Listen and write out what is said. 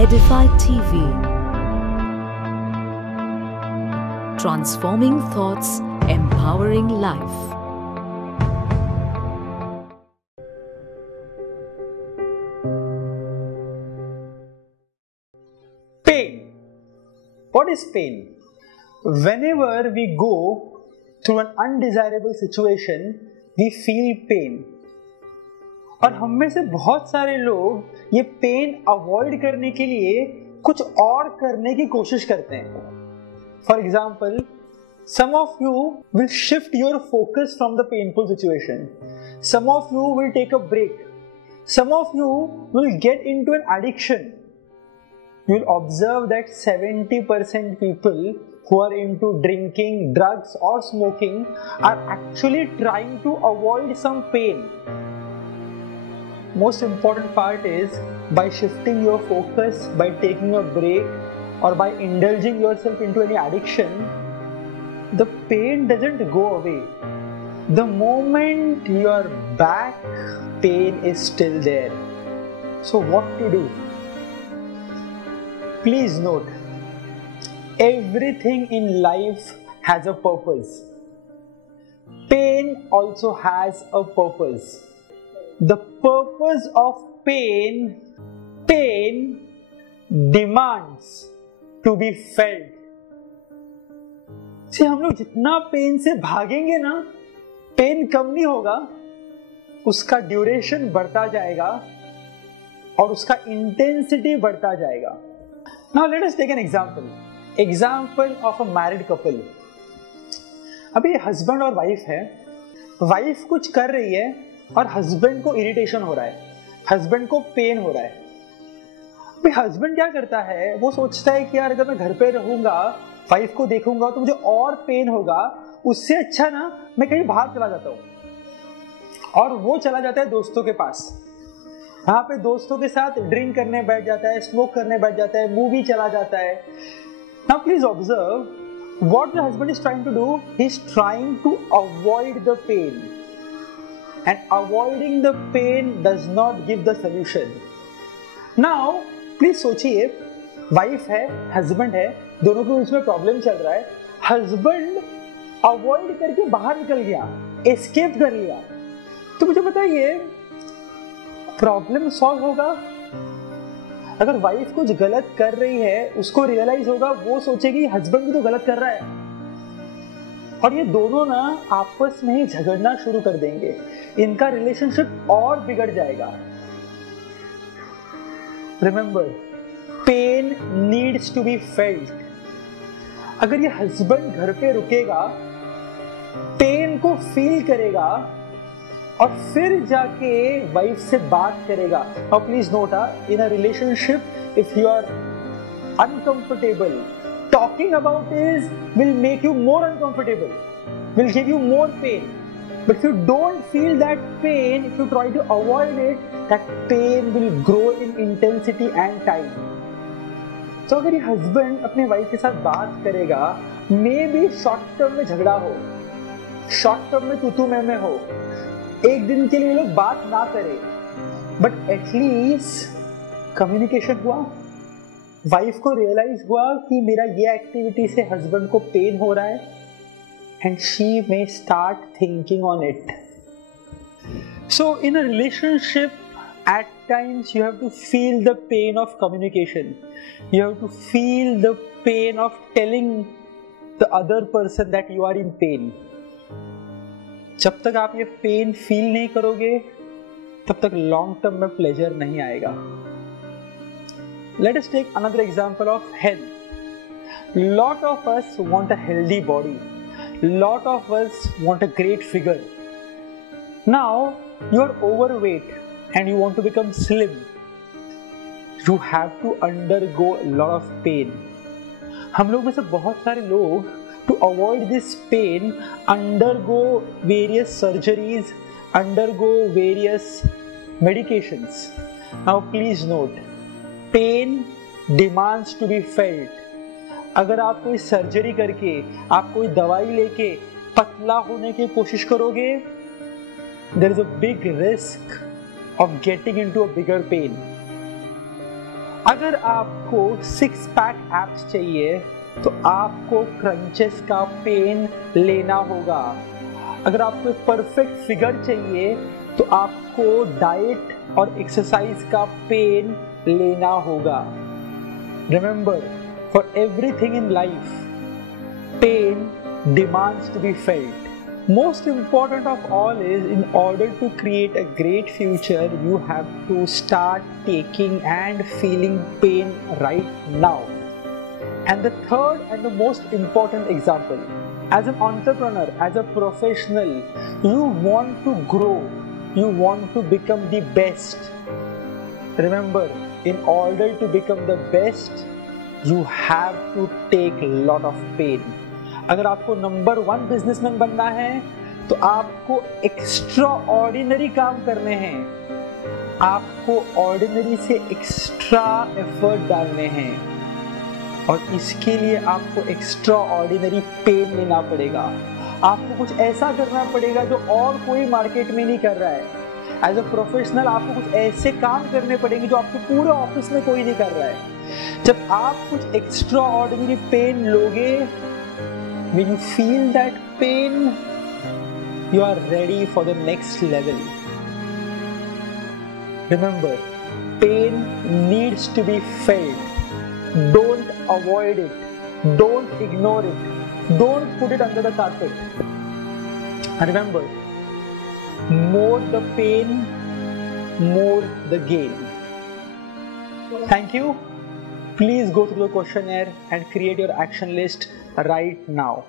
Edify TV. Transforming thoughts, empowering life. Pain. What is pain? Whenever we go through an undesirable situation, we feel pain. और हम में से बहुत सारे लोग ये पेन अवॉइड करने के लिए कुछ और करने की कोशिश करते हैं. For example, some of you will shift your focus from the painful situation. Some of you will take a break. Some of you will get into an addiction. You will observe that 70% people who are into drinking, drugs or smoking are actually trying to avoid some pain. Most important part is by shifting your focus, by taking a break or by indulging yourself into any addiction, the pain doesn't go away. The moment you are back, pain is still there. So what to do? Please note, everything in life has a purpose. Pain also has a purpose. The purpose of pain demands to be felt. See, हम लोग जितना pen से भागेंगे ना, pen कम नहीं होगा, उसका duration बढ़ता जाएगा और उसका इंटेंसिटी बढ़ता जाएगा. Now let us take an example of a married couple. अभी हस्बैंड और वाइफ है. वाइफ कुछ कर रही है और हस्बैंड को इरिटेशन हो रहा है, हस्बैंड को पेन हो रहा है. भाई हस्बैंड क्या करता है, वो सोचता है कि यार अगर मैं घर पे रहूंगा, वाइफ को देखूंगा तो मुझे और पेन होगा, उससे अच्छा ना मैं कहीं बाहर चला जाता हूँ. और वो चला जाता है दोस्तों के पास. यहाँ पे दोस्तों के साथ ड्रिंक करने बैठ जाता है, स्मोक करने बैठ जाता है, मूवी चला जाता है. Now please observe what the husband is trying to do. He is trying to avoid the pain. And avoiding the pain does not give the solution. Now, please सोचिए, वाइफ है, husband है, दोनों के बीच में problem चल रहा है. Husband avoid करके बाहर निकल गया, एस्केप कर लिया. तो मुझे बताइए, प्रॉब्लम सॉल्व होगा? अगर वाइफ कुछ गलत कर रही है, उसको रियलाइज होगा, वो सोचेगी हस्बैंड भी तो गलत कर रहा है, और ये दोनों ना आपस में ही झगड़ना शुरू कर देंगे. इनका रिलेशनशिप और बिगड़ जाएगा. Remember, pain needs to be felt. अगर ये हस्बैंड घर पे रुकेगा, पेन को फील करेगा और फिर जाके वाइफ से बात करेगा. और please note, in a relationship if you are uncomfortable, talking about is will make you more uncomfortable, will give you more pain. But if you don't feel that pain, if you try to avoid it, that pain will grow in intensity and time. तो अगर ये husband अपने wife के साथ बात करेगा, may be short term में झगड़ा हो, शॉर्ट टर्म में तू मैं हो, एक दिन के लिए लोग बात ना करें, बट एटलीस्ट कम्युनिकेशन हुआ. वाइफ को रियलाइज हुआ कि मेरा ये एक्टिविटी से हस्बैंड को पेन हो रहा है, and she may start thinking on it. So in a relationship, at times you have to feel the pain of communication. You have to feel the pain of telling the other person that you are in pain. जब तक आप ये pain feel नहीं करोगे, तब तक long term में pleasure नहीं आएगा. Let us take another example of health. Lot of us want a healthy body. Lot of us want a great figure. Now you are overweight and you want to become slim. You have to undergo a lot of pain. हम लोग में से बहुत सारे लोग to avoid this pain undergo various surgeries, undergo various medications. Now please note, pain demands to be felt. अगर आप कोई सर्जरी करके, आप कोई दवाई लेके पतला होने की कोशिश करोगे, there is a big risk of getting into a bigger pain. अगर आपको 6 पैक एब्स चाहिए तो आपको क्रंचेस का पेन लेना होगा। अगर आपको परफेक्ट फिगर चाहिए तो आपको डाइट और एक्सरसाइज का पेन लेना होगा। Remember, for everything in life, pain demands to be felt. Most important of all is, in order to create a great future, you have to start taking and feeling pain right now. And the third and the most important example, as an entrepreneur, as a professional, you want to grow, you want to become the best. Remember, in order to become the best, you have to take a lot of pain. अगर आपको number 1 businessman बनना है तो आपको extra ordinary काम करने हैं, आपको ऑर्डिनरी से एक्स्ट्रा एफर्ट डालने हैं, और इसके लिए आपको एक्स्ट्रा ऑर्डिनरी पेन लेना पड़ेगा। आपको कुछ ऐसा करना पड़ेगा जो और कोई मार्केट में नहीं कर रहा है। एज अ प्रोफेशनल आपको कुछ ऐसे काम करने पड़ेंगे जो आपके पूरे ऑफिस में कोई नहीं कर रहा है। जब आप कुछ एक्स्ट्रा ऑर्डिनरी पेन लोगे, when you feel that pain, you are ready for the next level. Remember, pain needs to be felt. Don't avoid it. Don't ignore it. Don't put it under the carpet. And remember, more the pain, more the gain. Thank you. Please go through the questionnaire and create your action list right now.